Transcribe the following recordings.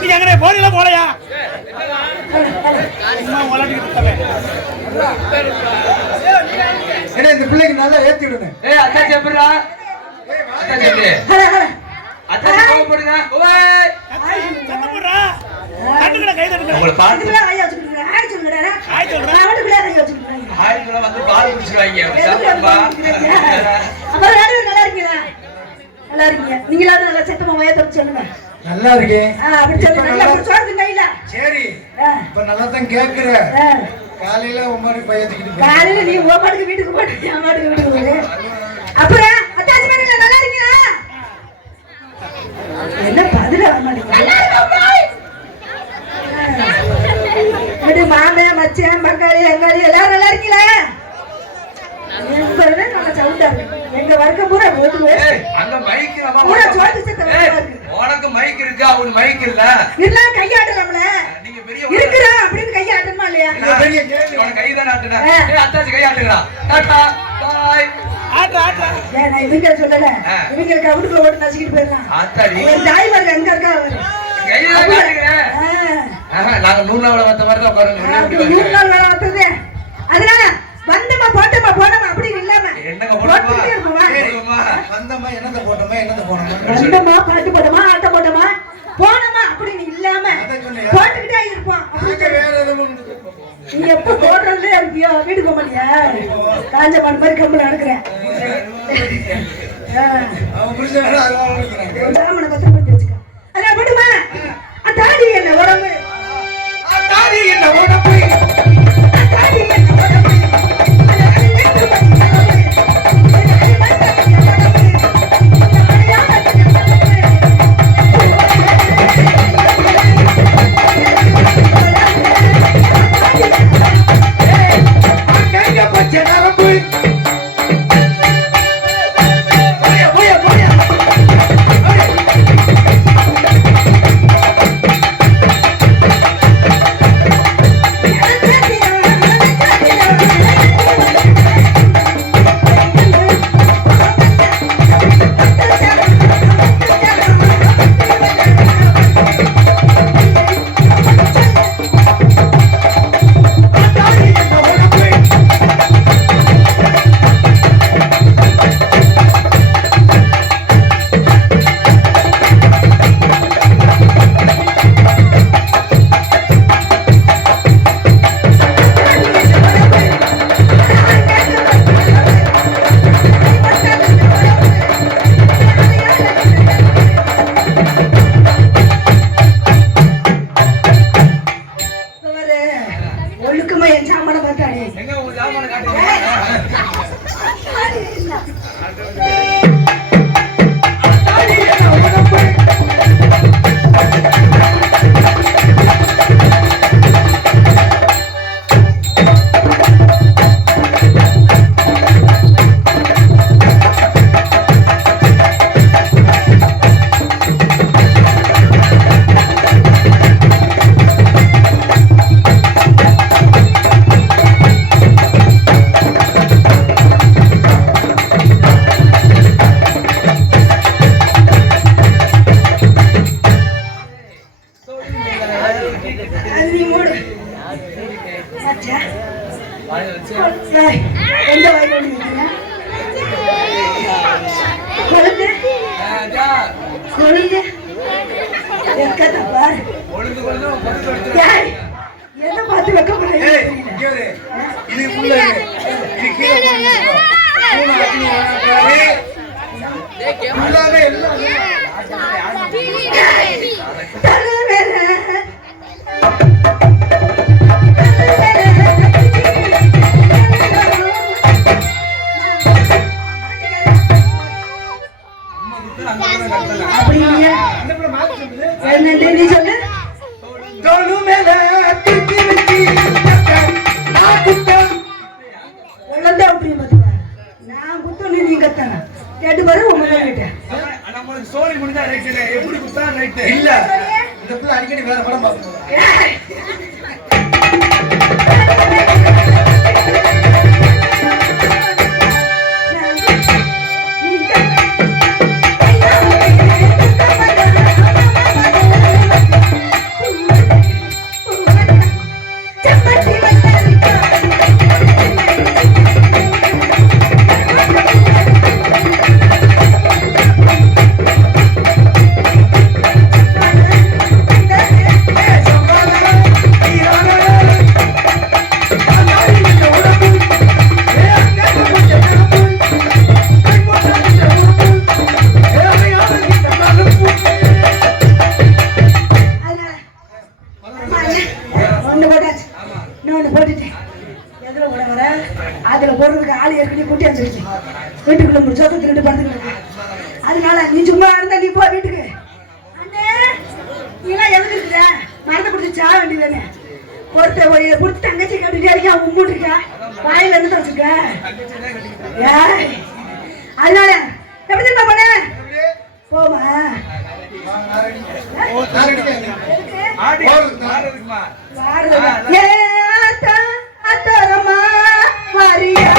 நீ எங்கடே போறீங்களா போலையா? என்ன இந்த பிள்ளைக்கு நல்லா ஏத்தி விடுங்க. அத்தாச்சி எப்படிடா? அத்தாச்சி கோவப்படுங்க. கண்டுக்கடா கை தட்டுங்க. உங்களை பார்த்து ஐயா சொல்லுங்க. ஆய் சொல்லுங்கடா. ஆய் சொல்றா. அவனுக்குள்ள ஐயா சொல்லுங்க. ஆயிரங்கள வந்து பால் குடிச்சுவாங்க. சாப்பிடுப்பா. அப்புறம் நல்லா இருக்கீங்களா? நல்லா இருக்கீங்க. நீங்களா நல்லா சத்தமா வய தப்பு சொல்லுங்க. நல்லா இருக்கேன். அப்படி சொல்லுங்க. நல்லா சொல்லுங்க இல்ல. சரி. இப்ப நல்லா தான் கேக்குற. காலையில உமாடி பையத்துக்கிட்டு காலையில நீ உமாடுக்கு வீட்டுக்கு போடு. அம்மாடுக்கு வீட்டுக்கு போடு. அப்புறம் அத்தாச்சி மேல நல்லா இருக்கீங்களா? என்ன பதில வர மாட்டீங்க? நல்லா இருக்கோம். இது மாமே மச்சான் பங்காளி அங்காளி எல்லாரும் நல்லா இருக்கீங்களா? நம்ம சவுண்டா எங்க வர்க்க பூரா ஓடுவே. அங்க மைக் நம்ம பூரா ஜோதி சத்தம் வருது. உனக்கு மைக் இருக்கு அவனுக்கு மைக் இல்ல. இல்ல கையாடுறோம்ல. நீங்க பெரிய இருக்குறா அப்படினு கையாடுறமா இல்லையா? பெரிய உனக்கு கை தான் ஆட்டுடா. அத்தாச்சி கை ஆட்டுடா. Tata bye. ஆட்ரா. நான் இவங்க சொல்லல. இவங்களுக்கு அவடுக்குள்ள ஓடி நசிக்கிட்டு போயிரலாம். ஆத்தாடி. என் டிரைவர் எங்க இருக்கா அவரு? கையில காட்டுறேன். நாங்க 100 நாள் வந்த மாதிரி தான் பாருங்க. 100 நாள் வேற வந்தது. அதனால வந்தமா போட்டமா போனமா அப்படி இல்லாம என்னங்க போடுமா? வந்தமா என்னத போட்டோமா என்னத போனோமா? வந்தமா பாட்டு போட்டமா ஆட்ட போட்டமா போனமா அப்படி இல்லாம போட்டுக்கிட்டே இருப்போம். அதுக்கு வேற எதுவும் நீ எப்ப போடுறதே இருப்பியோ வீட்டுக்கு போக மாட்டியா? காஞ்ச மண் மாதிரி கம்பளம் எடுக்கிறேன். அவன் புரிஞ்சவரை அதெல்லாம் எடுக்கிறாங்க. ஜாமனை பத்திரப்படுத்தி வச்சுக்க. அதான் விடுமா? அத்தாடி என்ன உடம்பு? அத்தாடி என்ன உடம்பு? அத்தாடி என்ன உடம்பு? சோழி முடிஞ்சா எப்படி குத்தா இல்ல இந்த பிள்ளை அடிக்கடி வேற படம் பார்க்கணும். இல்லைன்னு ஒருத்தர் ஒரு கொடுத்து தங்கச்சி கட்டிட்டு உம்முட்டு இருக்கா வாயில இருந்து வச்சுக்க அதனால எப்படி திரும்ப பண்ண போமா அத்தரமா வாரியா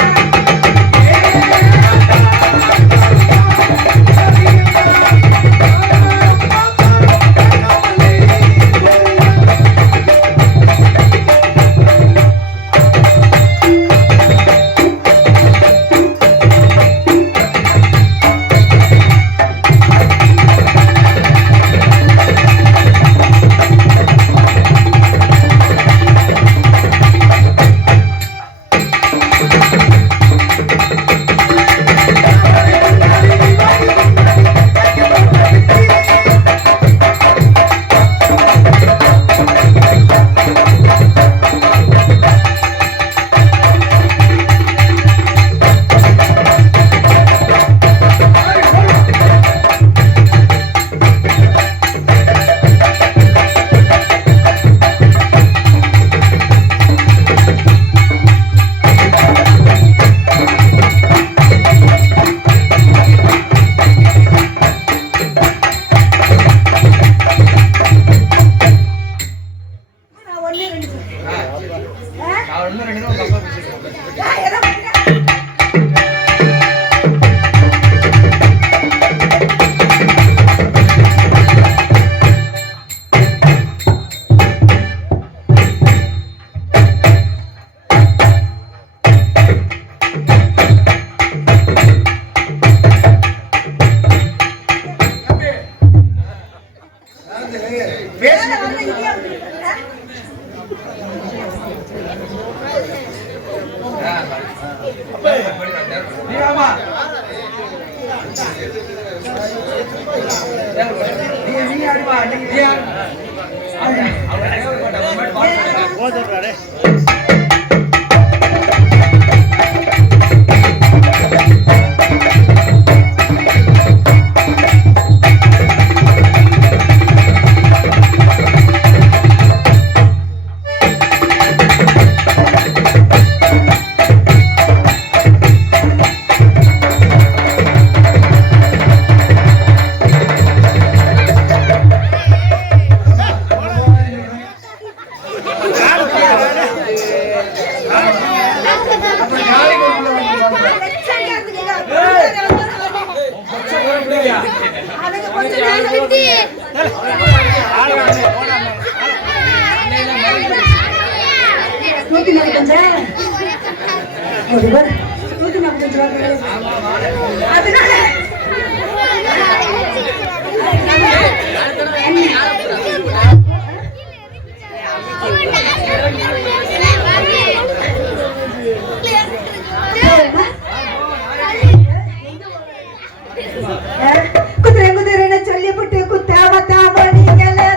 குதிரை குதிரை சொல்லிவிட்டு குத்தாவத்தாம நீங்களே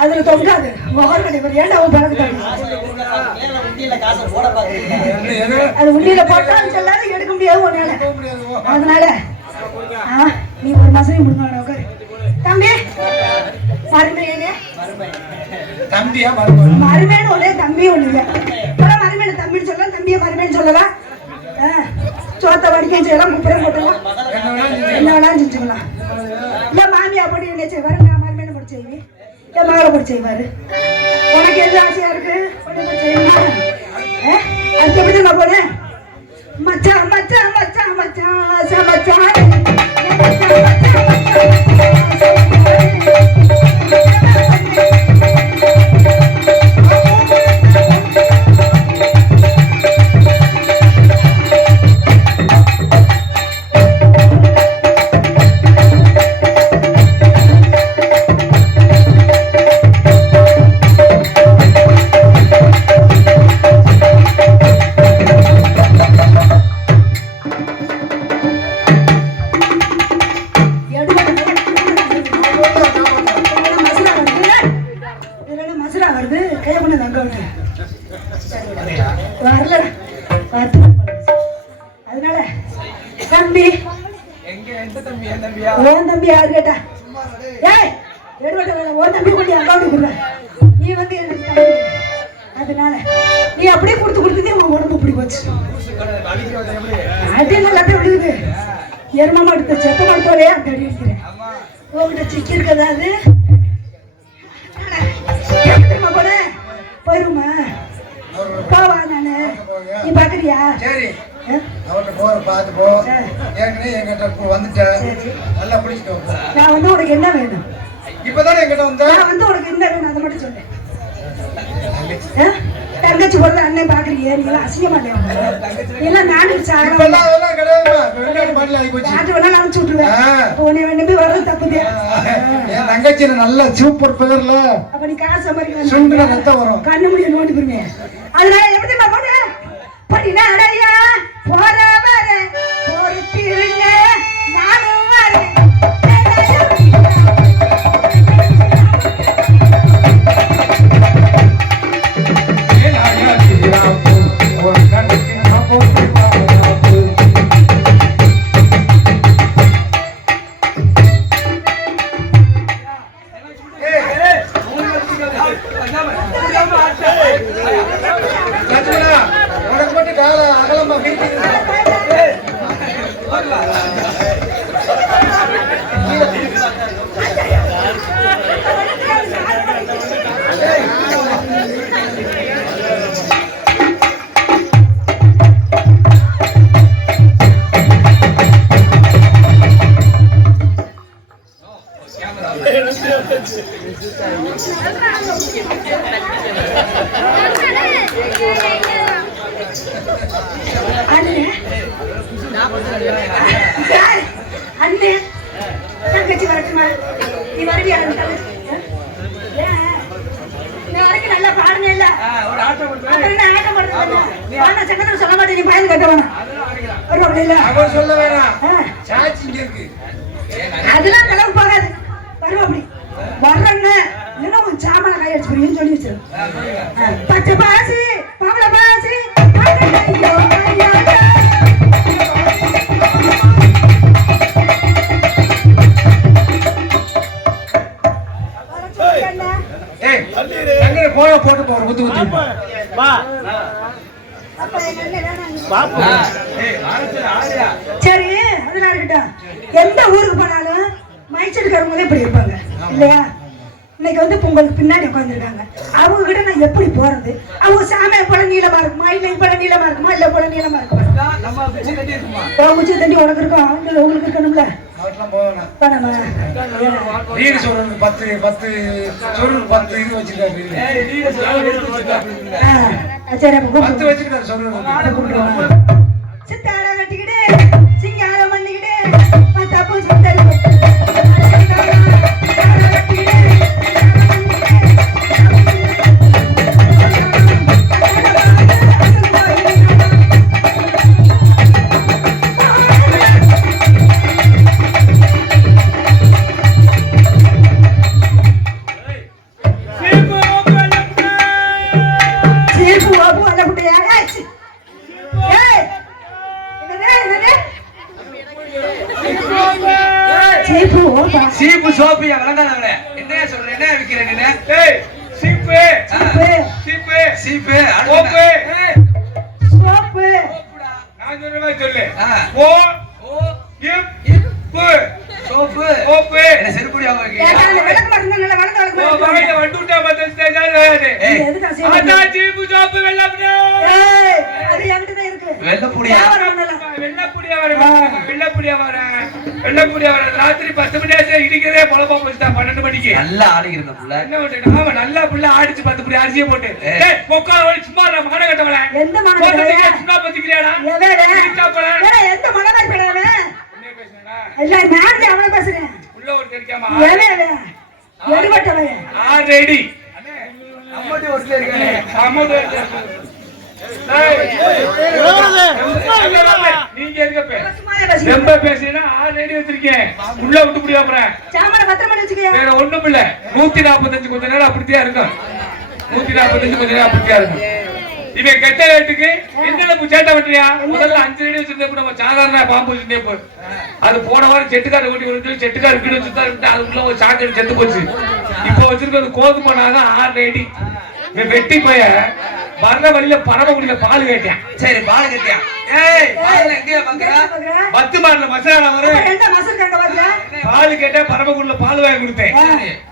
அதுல தொங்காது முகர் கிடையாது. ஏன்டா அவன் பழகு அது உண்டியில போட்டாலும் சொல்லாத எடுக்க முடியாது உன்னால. அதனால நீ ஒரு மாசம் முடிஞ்ச தம்பி மருமையே தம்பியா மருமேன்னு ஒரே தம்பி ஒண்ணு இல்ல. மருமேனு தம்பின்னு சொல்லலாம், தம்பியை மருமேன்னு சொல்லலாம். சோத்த வடிக்கையும் செய்யலாம், முப்பரம் போட்டலாம், என்ன வேணாலும் செஞ்சுக்கலாம். இல்ல மாமியா போட்டு என்ன செய்வாரு, நான் மருமேனு போட்டு செய்வேன், என் மகளை போட்டு செய்வாரு. உனக்கு எந்த ஆசையா இருக்கு செய்யுமா? அதுக்கு எப்படி நான் போனேன் மச்சான் மச்சான் மச்சான் மச்சான் மச்சான் அதனால தம்பி எங்க எந்த தம்பி என் தம்பியா ஓன் தம்பி யாரு கேட்டா ஏய் எடுவட்ட வேலை ஓன் தம்பி கொண்டு அக்கௌண்ட் கொடுற நீ வந்து எனக்கு தம்பி அதனால நீ அப்படியே கொடுத்து உன் உடம்பு இப்படி போச்சு அடி நல்லாதான் விழுகுது எருமமா எடுத்த செத்த மருத்துவரையே அந்த அடி அடிக்கிறேன் உங்ககிட்ட சிக்கி இருக்கதா அது தெரியுமா போன போயிருமா போவா நானு நீ பாக்குறியா சரி அவன்கிட்ட போற பார்த்து போ ஏற்கனவே என்கிட்ட வந்துட்டேன் நல்லா பிடிச்சிட்டு நான் வந்து உனக்கு என்ன வேணும் இப்பதானே என்கிட்ட வந்தேன் நான் வந்து உனக்கு என்ன வேணும் அதை மட்டும் சொல்லு தங்கச்சி பொருள் அண்ணன் பாக்குறீங்க நீங்க எல்லாம் அசிங்க மாட்டேன் எல்லாம் நானும் சாகம் அதெல்லாம் கிடையாது பாட்டில் ஆகி போச்சு நாட்டு வேணா அனுப்பிச்சு விட்டுருவேன் உன்னை நம்பி வர்றது தப்புதே என் தங்கச்சி நல்ல சூப்பர் பேர்ல அப்ப நீ காசு சம்பாதிக்கலாம் சுண்டுல ரத்தம் வரும் கண்ணு முடிய நோண்டி போருங்க அதனால எப்படி போன படினாடையா போற வர பொறுத்திருங்க நானும் வரேன் உனக்கு மட்டும் கால அகலமா வீட்டுக்கு அண்ணே தங்கச்சி வரட்டுமா நீ வருவியா வரைக்கும் நல்லா பாருங்க இல்ல ஆட்டம் சங்கத்தில் சொல்ல மாட்டேன் நீ பயன் கட்ட வேணாம் சொல்ல வேணாம் இருக்கு அதெல்லாம் நிலவு போகாது வருவா அப்படி வர்றன்னு இல்லைன்னா உன் சாமான கையடிச்சு புரியுன்னு சொல்லி வச்சிரு பச்சை பாசி பவள பாசி ஐயோ கோழ போட்டு போற குத்து குத்து சரி அதனால இருக்கட்டும் எந்த ஊருக்கு போனாலும் மைச்செடுக்கிறவங்க இப்படி இருப்பாங்க இல்லையா இன்னைக்கு வந்து உங்களுக்கு பின்னாடி உட்காந்துருக்காங்க அவங்க கிட்ட நான் எப்படி போறது அவங்க சாமியை போல நீளமா இருக்குமா இல்ல போல நீளமா இருக்குமா இல்ல போல நீளமா இருக்குமா உச்சி தண்டி உனக்கு இருக்கும் அவங்க உங்களுக்கு இருக்கணும்ல வீடு சொல்றது 10 இது வச்சிருக்காரு சரி அப்ப 10 வச்சிருக்காரு சொல்றது சித்தாட கட்டிக்கிட்டு சிங்காரம் பண்ணிக்கிட்டு தப்பு சித்தரி சீப்பு சோப்பு விளங்காதவளே என்ன சொல்ற என்ன விக்கிறேன் நீ ஏய் சீப்பு சீப்பு சீப்பு சோப்பு சோப்பு நான் சொல்ற மாதிரி சொல்லு ஓ ஓ இப்பு சோப்பு சோப்பு என்ன செருப்புடி அவங்க ஏதான விளக்கு மட்டும் நல்ல விளக்கு ஓ வாயில வந்துட்டா மத்தே எதுக்கு அடா சீப்பு சோப்பு வெள்ளப்புடி ஏய் அது என்கிட்ட தான் இருக்கு வெள்ளப்புடியா வெள்ளப்புடியா வர ராத்திரி 10 மணி நேரத்துல இடிக்கதே பொலப்பா போச்சுட்டா 12 மணிக்கு நல்லா ஆடிக்கிட்டு இருந்த புள்ள என்ன பண்ணிட்டு ஆமா நல்லா புள்ள ஆடிச்சு 10 புடி அரிசியை போட்டு டேய் பொக்கால ஓடி சும்மா மான கட்டவள எந்த மான கட்டவள சும்மா பத்திக்கிறியாடா எந்த மனதா பேடவே என்ன பேசுறா இல்ல நான் அவளை பேசுறேன் உள்ள ஒரு தெரியாம எடுபட்டவளே ரெடி அம்மாடி ஒருத்தே இருக்கானே அம்மாடி நீங்க எங்க பேசுறீங்க ரெடி வச்சிருக்கேன் உள்ள விட்டு முடியா போறேன் வேற ஒண்ணும் இல்ல 145 கொஞ்ச நேரம் அப்படித்தான் இருக்கும் 145 கொஞ்ச நேரம் அப்படித்தான் இருக்கும் இவன் கெட்ட ரேட்டுக்கு என்ன சேட்டை பண்றியா? முதல்ல 5 ரேடி வச்சிருந்தேன், நம்ம சாதாரண பாம்பு வச்சிருந்தேன். அது போன வாரம் செட்டுக்கார ஓட்டி வந்து செட்டுக்கார வீடு வச்சுதான் அதுக்குள்ள ஒரு சாக்கடை செத்து போச்சு. இப்போ வச்சிருக்கிறது கோதுமை நாக 6 ரேடி. இவன் வெட்டி போய வர்ற வழியில பரமக்குடியில பால் கேட்டேன். சரி பால் கேட்டியா? ஏய் பால் எங்கயா பாக்குறா? 10 மாடல மசாலா வரும். என்ன மசல் கங்க வரல? பால் கேட்டா பரமக்குடியில பால் வாங்கி கொடுத்தேன்.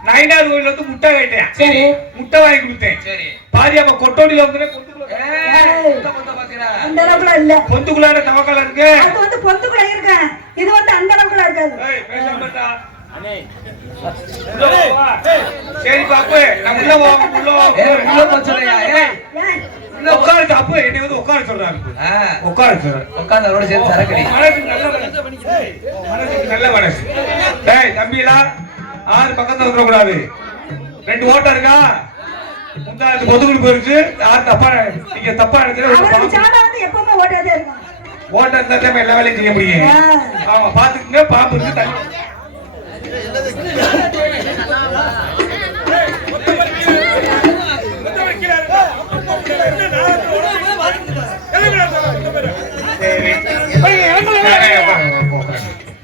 நைனார் கோயில்ல வந்து முட்டை கேட்டேன். சரி முட்டை வாங்கி கொடுத்தேன். சரி பாரியாம கொட்டோடியில வந்து கொண்டுக்குள்ள முட்டை பாக்குறா? அந்த அளவுக்குலாம் இல்ல. பொந்துக்குள்ளார தவக்கால இருக்கு. அது வந்து பொந்துக்குள்ள இருக்கு. இது வந்து அந்த அளவுக்குலாம் இருக்காது. ஏய் பேசாம இருடா. சரி பாப்பு நம்ம உள்ள போவோம். உள்ள போச்சலையா? ஏய் ஏன்? உட்காரு தப்பு என்னை வந்து உட்கார சொல்றாரு. உட்கார சொல்றாரு. உட்கார்ந்து அவரோட சேர்ந்து சரக்கடி. மனசுக்கு நல்ல மனசு. மனசுக்கு நல்ல மனசு. டேய் தம்பிலா 6 பக்கத்துல வந்துட கூடாது. 2 ஓட்டம் இருக்கா? முந்தானத்து பொதுக்குடி போயிருச்சு. யார் தப்பா நீங்க தப்பா அவருக்கு சாடா வந்து எப்பவுமே ஓட்டாதே இருக்கும். ஓட்டம் இருந்தா தான் எல்லா வேலையும் செய்ய முடியும். ஆமா பாத்துக்குங்க பாம்பு இருக்கு தண்ணி.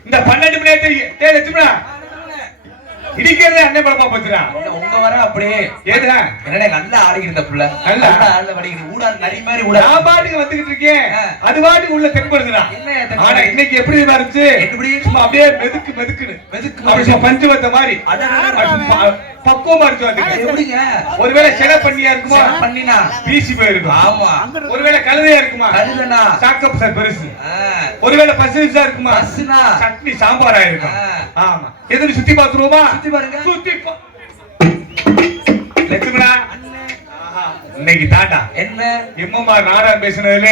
இந்த 12 மணி நேரத்துக்கு இடிக்கிறதே அண்ணன் பழமா போச்சுடா. உங்க வர அப்படியே ஏதா என்னடா நல்லா ஆடிக்கிற புள்ள நல்லா ஆடல படிக்கிற ஊடா நரி மாதிரி ஊடா. நான் பாட்டுக்கு வந்துகிட்டு இருக்கேன். அது பாட்டுக்கு உள்ள தென்படுதுடா. ஆனா இன்னைக்கு எப்படி இருந்துச்சு? எப்படி சும்மா அப்படியே மெதுக்குன்னு அப்படியே பஞ்சு வந்த மாதிரி பக்குவமா இருக்கு. எப்படிங்க? ஒருவேளை செல பண்ணியா இருக்குமா? பண்ணினா வீசி போயிருக்கும். ஆமா. ஒருவேளை கழுதையா இருக்குமா? கழுதனா சாக்கப் சார் பெருசு. ஒருவேளை பசுசா இருக்குமா? பசுனா சட்னி சாம்பாரா இருக்கும். ஆமா. எதிர சுத்தி பாத்துருவோமா? சுத்தி பாருங்க. சுத்தி லட்சுமணா இன்னைக்கு தாண்டா என்ன எம்மம்மா நாடகம் பேசினதுல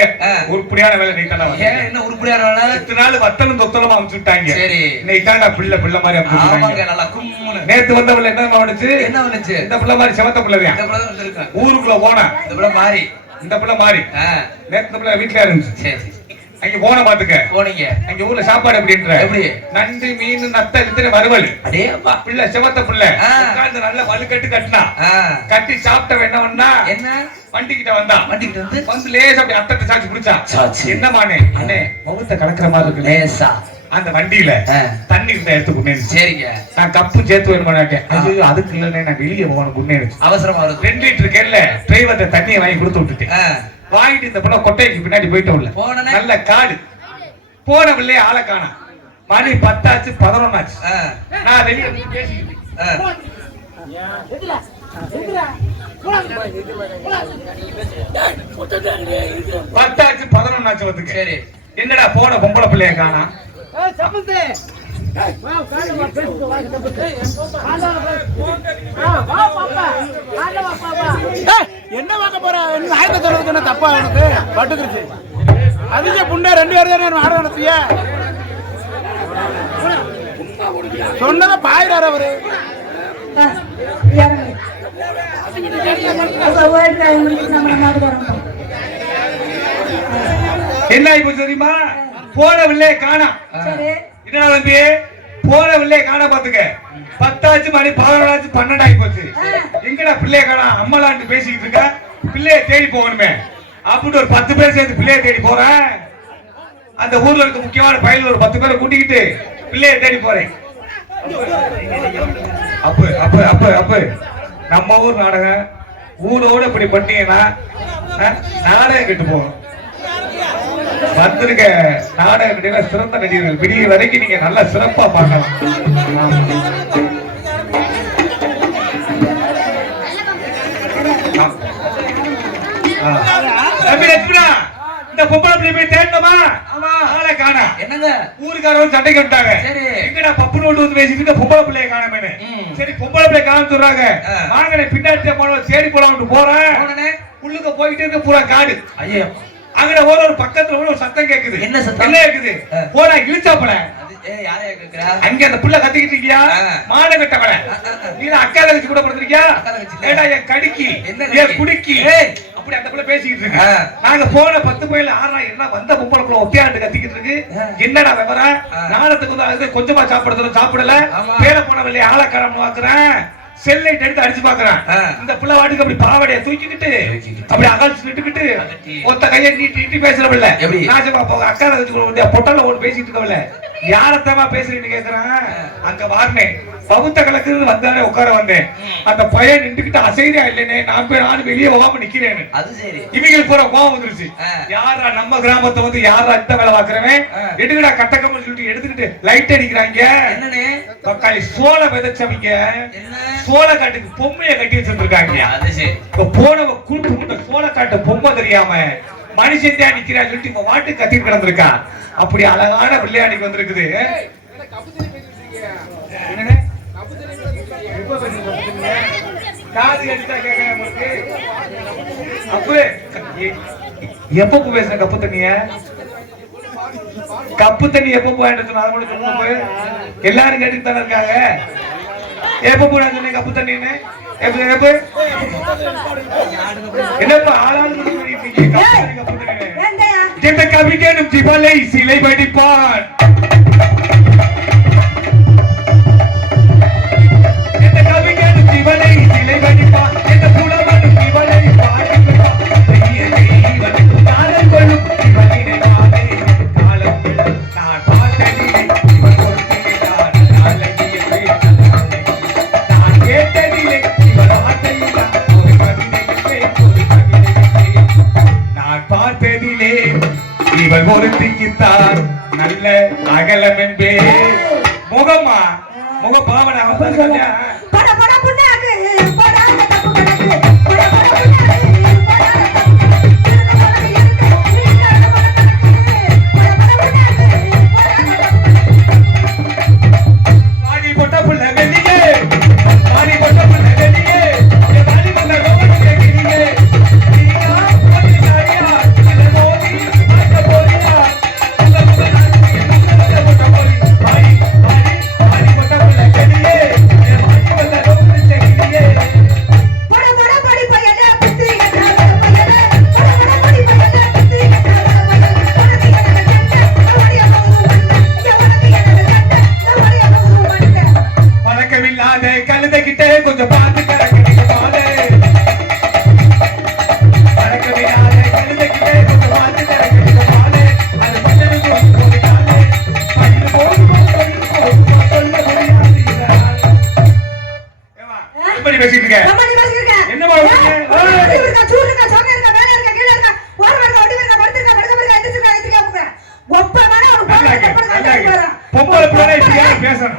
உருப்படியான வேலை நீ தாண்டா. என்ன உருப்படியான வேலை? இத்தனை நாள் வத்தலும் தொத்தலமா அமைச்சுட்டாங்க. சரி இன்னைக்கு தாண்டா பிள்ளை மாதிரி ஆமாங்க. நல்லா கும்முன்னு. நேத்து வந்தவள்ள என்ன வந்துச்சு? என்ன வந்துச்சு? இந்த பிள்ளை மாதிரி செவத்த பிள்ளையா? இந்த பிள்ளை வந்திருக்கேன். ஊருக்குள்ள போனா இந்த பிள்ளை மாறி இந்த பிள்ளை மாறி நேத்து இந்த பிள்ளை வீட்டுல இருந்துச்சு. சரி அங்க போன பாத்துக்க. போனீங்க. அங்க ஊர்ல சாப்பாடு எப்படின்ற? எப்படி? நண்டு மீன் நத்த இத்தனை வறுவல். அடேப்பா பிள்ளை செவத்த பிள்ளை உட்கார்ந்து நல்ல வலுக்கட்டு கட்டினா. கட்டி சாப்பிட்டவன் என்ன பண்ணா? என்ன வண்டிக்கிட்ட வந்தா. வண்டிக்கிட்ட வந்து லேசா அப்படி அத்தத்தை சாச்சி பிடிச்சா. என்னமானே அண்ணே முகத்தை கலக்கிற மாதிரி இருக்கு லேசா. அந்த வண்டியில தண்ணி இருந்தா எடுத்து குன்னேன். சரிங்க. நான் கப்பு சேர்த்து வேணுமாட்டேன். ஐயோ அதுக்கு இல்லைன்னே நான் வெளியே போகணும் குன்னேன். அவசரமா வருது. 2 லிட்டர் கேன்ல டிரைவர் தண்ணியை வாங்கி கொடுத்து விட்டுட்டேன். வாங்கிட்டு இந்த பொண்ணு கொட்டைக்கு பின்னாடி போயிட்டு உள்ள நல்ல காடு போன பிள்ளைய ஆளை காணா. மணி 10 ஆச்சு 11 ஆச்சு. நான் வெளியே பேசிக்கிட்டு 10 ஆச்சு 11 ஆச்சு வந்துங்க. சரி என்னடா போன பொம்பளை பிள்ளைய காணா? என்ன பார்க்க போற? ஆயத்த சொல்றதுக்கு என்ன தப்பா? உனக்கு பட்டுக்குச்சு அதிக புண்டை 2 பேர் தானே ஆட நடத்திய சொன்னதை பாயிறாரு அவரு. என்ன ஆகி போச்சு தெரியுமா? போன பிள்ளைய காணா. என்ன தம்பி போன பிள்ளைய காணா பாத்துக்க. 10 ஆச்சு மணி 11 ஆச்சு 12 ஆகி போச்சு. எங்கடா பிள்ளைய காணா? அம்மலாண்டு பேசிக்கிட்டு இருக்க. பிள்ளைய தேடி போகணுமே அப்படின்னு ஒரு 10 பேர் சேர்ந்து பிள்ளைய தேடி போறேன். அந்த ஊர்ல இருக்க முக்கியமான பயில ஒரு 10 பேரை கூட்டிக்கிட்டு பிள்ளைய தேடி போறேன். அப்ப அப்ப அப்ப அப்ப நம்ம ஊர் நாடகம் ஊரோட இப்படி பண்ணீங்கன்னா நாடகம் கெட்டு போகணும். வந்திருக்க நாடக நடிகர் சிறந்த நடிகர்கள் விடிய வரைக்கும் நீங்க நல்லா சிறப்பா பார்க்கலாம். இந்த பொம்பளை போய் தேடணுமா? ஆளை காணா. என்னங்க ஊருக்காரங்க சண்டைக்கு விட்டாங்க. எங்கடா பப்பு நோட்டு வந்து பேசிட்டு இருக்க பொம்பளை பிள்ளைய காணமே. சரி பொம்பளை பிள்ளைய காண சொல்றாங்க. வாங்க பின்னாடி போன தேடி போலாம்னு போறேன். உள்ளுக்க போயிட்டு இருக்க பூரா காடு. ஐயோ அங்க ஒரு பக்கத்துல ஒரு சத்தம் கேக்குது. என்ன சத்தம்? என்ன கேக்குது? போடா இழுச்சாப்பல. அங்க அந்த புள்ள கத்திக்கிட்டு இருக்கியா? மான கட்டவள நீ அக்கா தங்கச்சி கூட படுத்திருக்கியா? ஏடா என் கடிக்கி என் குடிக்கி அப்படி அந்த புள்ள பேசிக்கிட்டு இருக்கு. நாங்க போன 10 பையில 6 என்ன வந்த பொம்பளைக்குள்ள ஒத்தையாண்டு கத்திக்கிட்டு இருக்கு. என்னடா விவரம்? நாளத்துக்கு வந்து கொஞ்சமா சாப்பிடுறதும் சாப்பிடல. பேர போன வெளியே ஆளக்காரம் வாக்குறேன். செல்லைட் எடுத்து அடிச்சு பாக்குறான். இந்த பிள்ளை வாட்டுக்கு அப்படி பாவடைய தூக்கிக்கிட்டு அப்படி அகழ்ச்சி நிட்டுக்கிட்டு ஒத்த கையை நீட்டி பேசுறவில்ல. ராஜமா போக அக்கா பொட்டல ஒன்று பேசிட்டு இருக்கவில்ல. யாரத்தமா பேசுறீன்னு கேக்குறான். அங்க வாரினேன் பகுத்த கலக்கு வந்தானே உட்கார வந்தேன். அந்த பையன் நின்றுகிட்டு அசைரியா இல்லைனே நானும் வெளியே போகாம நிக்கிறேன். இவங்களுக்கு பூரா கோவம் வந்துருச்சு. யாரா நம்ம கிராமத்தை வந்து யாரா இந்த வேலை பாக்குறவன் எடுக்கடா கட்டக்கம்னு சொல்லிட்டு எடுத்துக்கிட்டு லைட் அடிக்கிறாங்க. தக்காளி சோள விதைச்சவங்க சோள காட்டுக்கு பொம்மையை கட்டி வச்சிருந்திருக்காங்க. போனவ கூட்டு முட்ட சோள காட்டு பொம்மை தெரியாம மனுஷன் தான் நிக்கிறான்னு சொல்லிட்டு இப்ப வாட்டு கத்திட்டு கிடந்திருக்கா. அப்படி அழகான விளையாடிக்கு வந்திருக்குது. காது கடிச்சா கேட்க அப்ப எப்ப பேசுற கப்பு தண்ணிய கப்பு தண்ணி எப்ப போய் எல்லாரும் கேட்டுட்டு தானே இருக்காங்க. எப்ப போனா சொன்னீங்க கப்பு தண்ணின்னு என்னப்பா ஆளாளு எந்த கவிஞனும் ஜிபலை சிலை படிப்பான். எந்த கவிஞனும் ஜிபலை சிலை படிப்பான். எந்த புலவனும் ஜிபலை பாடிப்பான். காலம் கொள்ளும் ஜிபலினை நானே காலம் நான் பார்த்ததில்லை இவன் கொடுத்திருந்தான் நாளகியை நான் கேட்டதில்லை இவன் ஆட்டையிலா ஒரு கவிதையை நான் பார்த்ததிலே இவள் ஒருத்திக்குத்தான் நல்ல அகலம் என்பே. முகமா முக பாவனை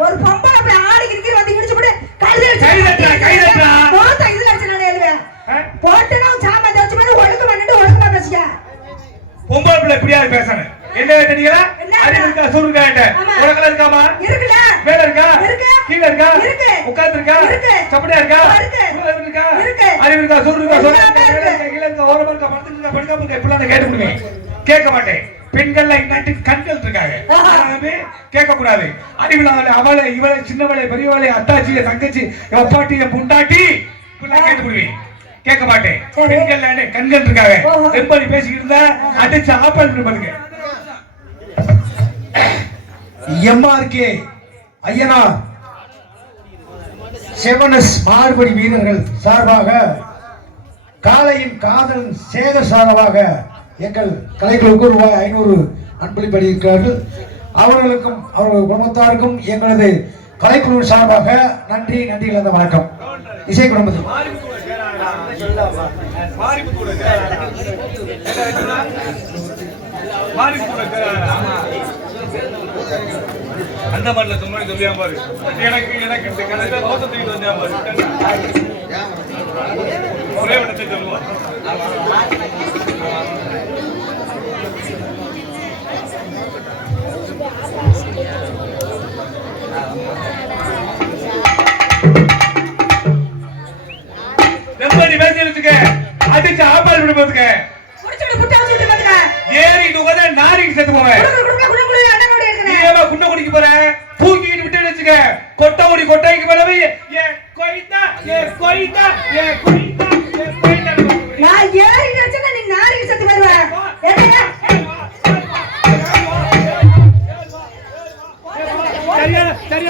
ஒரு பொம்பளை அப்படி ஆடி கிரிக்கி வந்து இடிச்சு போட்டு போட்டுனா சாமா தச்சு மாதிரி ஒழுங்கமா பேசிக்க. பொம்பளை பிள்ளை இப்படியா பேசணும். என்ன தெரியுங்களா? அறிவு இருக்கா சுருங்கா உலகல இருக்காமா? இருக்குல. மேல இருக்கா? இருக்கு. கீழ இருக்கா? இருக்கு. உட்கார்ந்து இருக்கா? இருக்கு. சப்படியா இருக்கா? இருக்கு. இருக்கா? இருக்கு. அறிவு இருக்கா சுருங்கா கீழ இருக்கா ஓரமா இருக்கா படுத்து இருக்கா படுக்காம இருக்கா இப்படி கேட்டு கொடுங்க. கேட்க மாட்டேன். பெண்கள் இன்னாட்டி கண்கள் இருக்காங்க. கேட்க கூடாது. அறிவில்லாத அவளை இவளை சின்னவளை பெரியவளை அத்தாச்சி தங்கச்சி அப்பாட்டி புண்டாட்டி இப்படிலாம் கேட்டு கொடுவேன். கேட்க மாட்டேன். பெண்கள் கண்கள் இருக்காங்க. எப்படி பேசிக்கிட்டு இருந்தா அடிச்சு ஆப்பல் பாருங்க. எம்ஆர்கே ஐயனா செவனஸ் மாறுபடி வீரர்கள் சார்பாக காலையின் காதலன் சேகர் சார்பாக எங்கள் கலைக்குழுக்கு ரூபாய் 500 அன்பளிப்படி இருக்கிறார்கள். அவர்களுக்கும் அவர்கள் குடும்பத்தாருக்கும் எங்களது கலைக்குழு சார்பாக நன்றி கலந்த வணக்கம். இசை குடும்பத்தில் அந்த மாதிரில சும்மா சொல்லியா பாரு. எனக்கு இந்த கடையில மோசத்துக்கு வந்தா பாரு. ஒரே ஒண்ணு சொல்லுவான். நம்பி பேசி வச்சுக்க. அடிச்சு ஆபால் விட போதுங்க. ஏறி நுகத நாரிக்கு செத்து போவேன். நீ ஏமா குண்ட குடிக்க போற? தூக்கிட்டு விட்டு வச்சுக்க. கொட்டைக்கு போறவே நான் ஏறி வச்சா நீ நாரிக்கு செத்து போடுவ. சரியா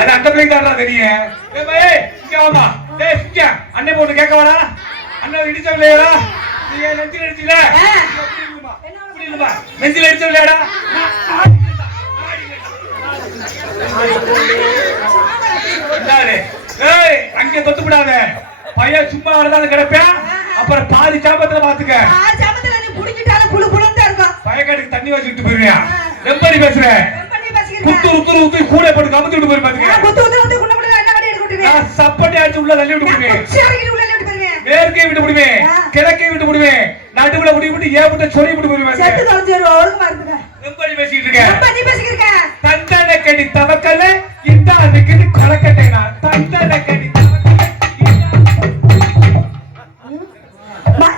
அது அந்த பிள்ளைக்கு தான் தெரியும். இங்க வாமா. டேய் இங்க அண்ணே போட்டு கேட்க வாடா. அண்ணா இடிச்சவளையா? நீ நெஞ்சில அடிச்சல? இப்படி இல்லமா. நெஞ்சில அடிச்சவளையாடா? என்னடா? ஏய் அங்க தொட்டு விடாத. பையன் சும்மா வரதால கிடப்பேன். அப்புறம் பாதி சாபத்துல பாத்துக்க. சாபத்துல நீ புடிக்கிட்டால புளு புளுன்னு இருக்கும். பயக்கட்டுக்கு தண்ணி வச்சுட்டு போயிருவியா? எப்படி பேசுற? குத்து குத்து குத்து கூட போட்டு கமுத்தி விட்டு போய் பாத்துக்க. குத்து குத்து குத்து குண்ண குண்ண என்ன கட்டி எடுத்து விட்டுருவே. நான் சப்பட்டி அடிச்சு உள்ள தள்ளி விட்டு போடுவேன். சேரிக்கு உள்ள விட்டு போடுவேன். மேற்கே விட்டு போடுவேன். கிழக்கே விட்டு போடுவேன். நடுவுல முடி விட்டு ஏவிட்ட சொல்லி விட்டு போடுவேன். செத்து தொலைஞ்சிரு ஒழுங்கா இருந்துங்க. எப்படி பேசிட்டு இருக்க? எப்படி பேசிட்டு இருக்க? தந்தன கடி தவக்கல்ல இந்த அதுக்கு கொலக்கட்டை நான் தந்தன கடி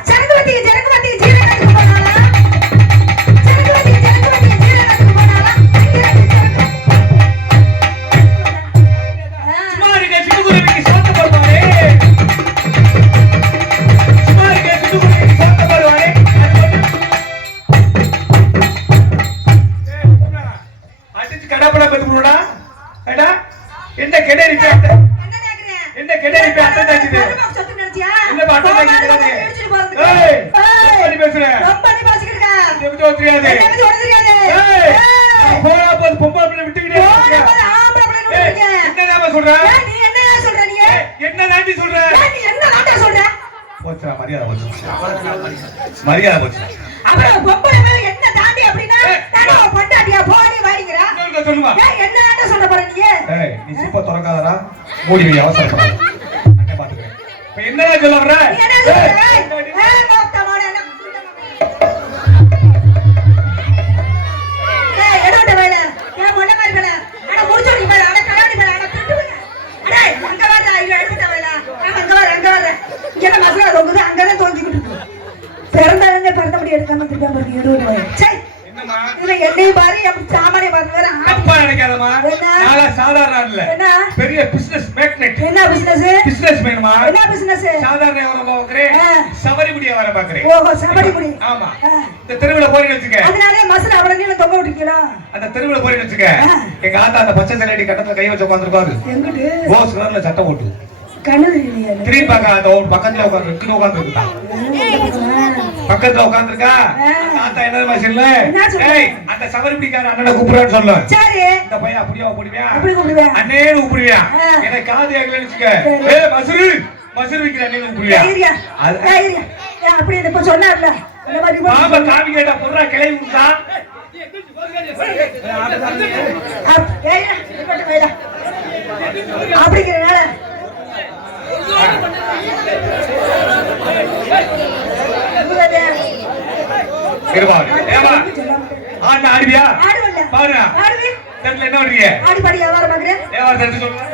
ஜனகவதி ஜீரகத்துக்கு போனாளா? ஜனகவதி ஜீரகத்துக்கு போனாளா? சுமாரிக சிட்டுகுருவிக்கு சோத்த போடுவாரே. சுமாரிக சிட்டுகுருவிக்கு சோத்த போடுவாரே. அடிச்சு கடப்பட பெத்துடுடா. ஏடா என்ன கெடரி பேட்ட? என்ன கெடரி பேட்ட தாச்சிது? சொத்து நினைச்சியா? என்ன பாட்ட தாச்சிது? பேசிட்டு போறது. ஏய் எப்படி பேசுற? ரொம்ப நீ பேசிட்டு இருக்க. எப்படி தெரியாது? எனக்கு ஒண்ணு தெரியாது. ஏய் போடா போய் பொம்பளை பிள்ளை விட்டுக்கிட்டே போடா ஆம்பளை பிள்ளை விட்டுக்கிட்டே. என்னடா சொல்ற? நீ என்ன சொல்ற நீ? என்ன தாண்டி சொல்ற? நீ என்ன நாட்டா சொல்ற? போச்சுடா மரியாதை போச்சு. மரியாதை போச்சு. அப்புறம் பொம்பளை மேல என்ன தாண்டி அப்படினா நானும் பொண்டாட்டியா போடி வாடிங்கற. இன்னொரு சொல்லுமா. என்ன நாட்டா சொல்ற போற நீ? ஏய் நீ சிப்ப திறக்காதடா. மூடி வை அவசரப்படாத. அண்ணே பாத்துக்க. இப்ப என்னடா சொல்ல வர? நீ என்ன சொல்ற? ஏய் மாப்தமாட என்ன ஏய் எடோட வேல. ஏன் மொள்ள மாதிரி வேல. அட முடிச்சோடி வேல. அட கடாடி வேல. அட திட்டு வேல. அடே அங்க வாடா இல்ல எடுத்த வேல. அங்க வர. இங்க மசாலா தொங்குது அங்க தான் தொங்கிட்டு இருக்கு. பிறந்தவங்க பிறந்தபடி எடுக்காம திரும்ப பாருங்க எடோட வேல. சை என்னம்மா? இதுல என்னைய பாரு என் சாமானே பாரு வேற. தப்பா நினைக்காதம்மா. நாளா சாதாரண இல்ல. என்ன? பெரிய பிசினஸ் மேக்னெட். என்ன பிசினஸ்? பிசினஸ் மேன்மா. என்ன பிசினஸ்? சாதாரண வர பாக்குறேன். சபரிமுடிய வர பாக்குறேன். ஓஹோ சபரிமுடி. ஆமா. இந்த தெருவுல போறீங்க வச்சுக்க. அதனாலே மசாலா அவள நீல தொங்க விட்டுக்கீங்களா? அந்த தெருவுல போறீங்க வச்சுக்க. எங்க ஆத்தா அந்த பச்சை சலடி கட்டத்துல கை வச்சு உட்கார்ந்திருப்பாரு. எங்கிட்டு? போஸ் கலர்ல சட்டை போட்டு. கண்ணு தெரியலையா? திரும்பி பார்க்க அந்த பக்கத்துல உட்கார்ந்துருக்கா. பக்கத்துல உட்கார்ந்துருக்கா. தாத்தா என்ன சொல்ல? ஏய் அந்த சபரிமுடிக்கார அண்ணனை கூப்பிடுறான்னு சொல்லு. சரி. இந்த பையன் அப்படியே கூப்பிடுவியா? அப்படி கூப்பிடுவியா? அண்ணேன்னு கூப்பிடுவியா? எனக்கு காது கேட்கலன்னு வச்சுக்க. ஏய் மசுரு விக்கிற அண்ணேன்னு கூப்பிடுவியா? தைரியா. தைரியா. அப்படி இப்ப சொன்னார்ல. அந்த மாதிரி பாபா காமி கேட்டா பொறா கிளை உண்டா? ஏய் இருக்கட்டும் வேல. அப்படிங்கறனால இருவாரு. ஏமா? ஆனா ஆடுவியா? ஆடுவல்ல. பாரு. ஆடுவி. தெருல என்ன பண்றீங்க? ஆடி பாடி வியாபாரம் பாக்குறேன். வியாபாரம் தெரிஞ்சு சொல்லுங்க.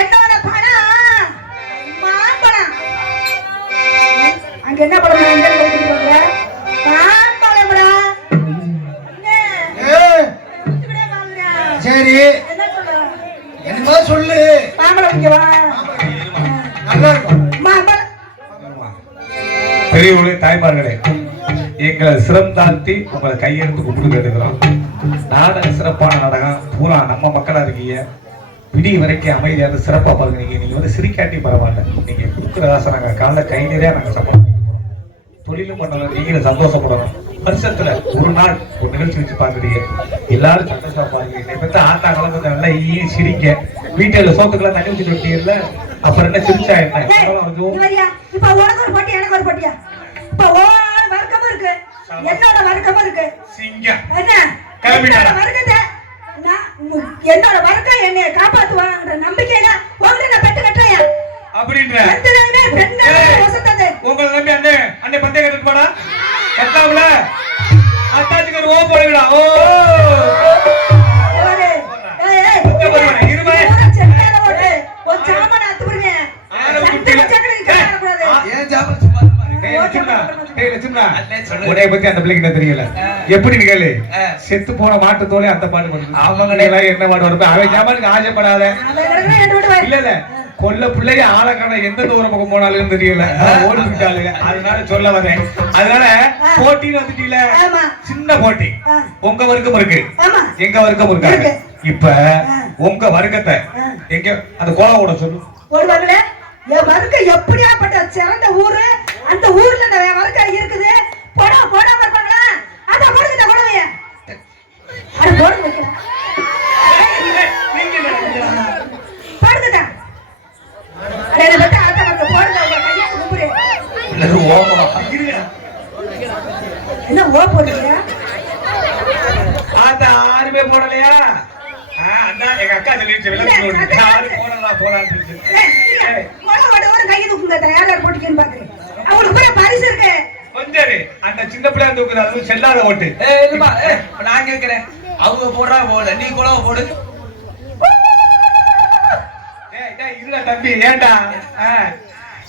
என்னோட பணம் மாம்பழம். அங்க என்ன பழம் எங்க கொடுத்துட்டு போற? மாம்பழம்டா. ஏய் குத்துடா வாங்குறா. சரி என்ன சொல்ற? என்னமா சொல்லு. மாம்பழம் இங்க வா. நல்லா இருக்கும். மாம்பழம். பெரியவர்களே தாய்மார்களே எங்களை சிரம் தாழ்த்தி உங்களை கையெடுத்து கும்பிட்டு கேட்டுக்கிறோம். நாடகம் சிறப்பான நாடகம் பூரா நம்ம மக்களா இருக்கீங்க. விடிய வரைக்கும் அமைதியாக சிறப்பா பாருங்க. நீங்க வந்து சிரிக்காட்டி பரவாயில்ல. நீங்க கொடுக்குற ஆசை நாங்க காலைல கை நிறையா நாங்க சம்பளம் தொழிலும் பண்ணணும். நீங்களும் சந்தோஷப்படணும். வருஷத்துல ஒரு நாள் ஒரு நிகழ்ச்சி வச்சு பாக்குறீங்க. எல்லாரும் சந்தோஷமா பாருங்க. என்னை பத்தி ஆத்தாங்களும் கொஞ்சம் நல்லா சிரிக்க. வீட்டுல சோத்துக்கெல்லாம் தண்ணி ஊற்றி விட்டீங்கல்ல. அப்புறம் என்ன சிரிச்சா என்ன? இப்ப உனக்கு ஒரு பாட்டி எனக்கு ஒரு பாட்டியா? இப்ப வர்க்கமும் இருக்கு என்னோட வர்க்கமும் இருக்கு. சிங்கம் என்ன என்னோட வர்க்கத்தை என்னோட வர்க்கம் என்னைய காப்பாத்துவாங்கிற நம்பிக்கையில உங்களை நான் பெற்று கட்டுறேன். அப்படின்ற பெண்கள் உங்களை நம்பி அண்ணே அண்ணே பந்தய கட்டுட்டு போடா. கட்டாமல அத்தாச்சுக்கு ஒரு ஓ போடுங்கடா. ஓ எப்படி கேளு. செத்து போன மாட்டு தோலை அந்த பாட்டு பண்ணுது. அவங்க என்ன பாட்டு வருது? அவன் ஜாமானுக்கு ஆசைப்படாத. இல்ல இல்ல கொல்ல பிள்ளைய ஆளக்கான எந்த தூரம் பக்கம் போனாலும் தெரியல ஓடிட்டாளுங்க. அதனால சொல்ல வரேன். அதனால போட்டின்னு வந்துட்டீல, சின்ன போட்டி உங்க வர்க்கம் இருக்கு, எங்க வர்க்கம் இருக்காங்க. இப்ப உங்க வர்க்கத்தை எங்க அந்த கோலம் ஓட சொல்லு. ஓடுவாங்களே என் வர்க்கம் எப்படியாப்பட்ட சிறந்த ஊரு, அந்த ஊர்ல என் வர்க்கம் இருக்குது. போடாம இருப்பாங்களா? அதான் போடுங்க போடுவைய அட போடு வைக்கிறேன் பாடுங்கடா. என்ன பத்தி ஆட்ட பக்க போடுங்க உங்க கையை கும்புறே. என்ன ஓ போடுறீங்க? ஆட்ட யாருமே போடலையா? அண்ணா எங்க அக்கா சொல்லிடுச்சு விளக்கு யாரு போடலான்னு ஒரு கையை தூக்குங்க. யார் போட்டிக்கன்னு பாக்குறேன். அவங்களுக்கு போய் பரிசு இருக்கு. கொஞ்சம் அந்த சின்ன பிள்ளை தூக்குது, அது செல்லாத ஓட்டு. நான் கேட்கிறேன், அவங்க போடுறா போல, நீ கூட போடு. இருடா தம்பி, ஏண்டா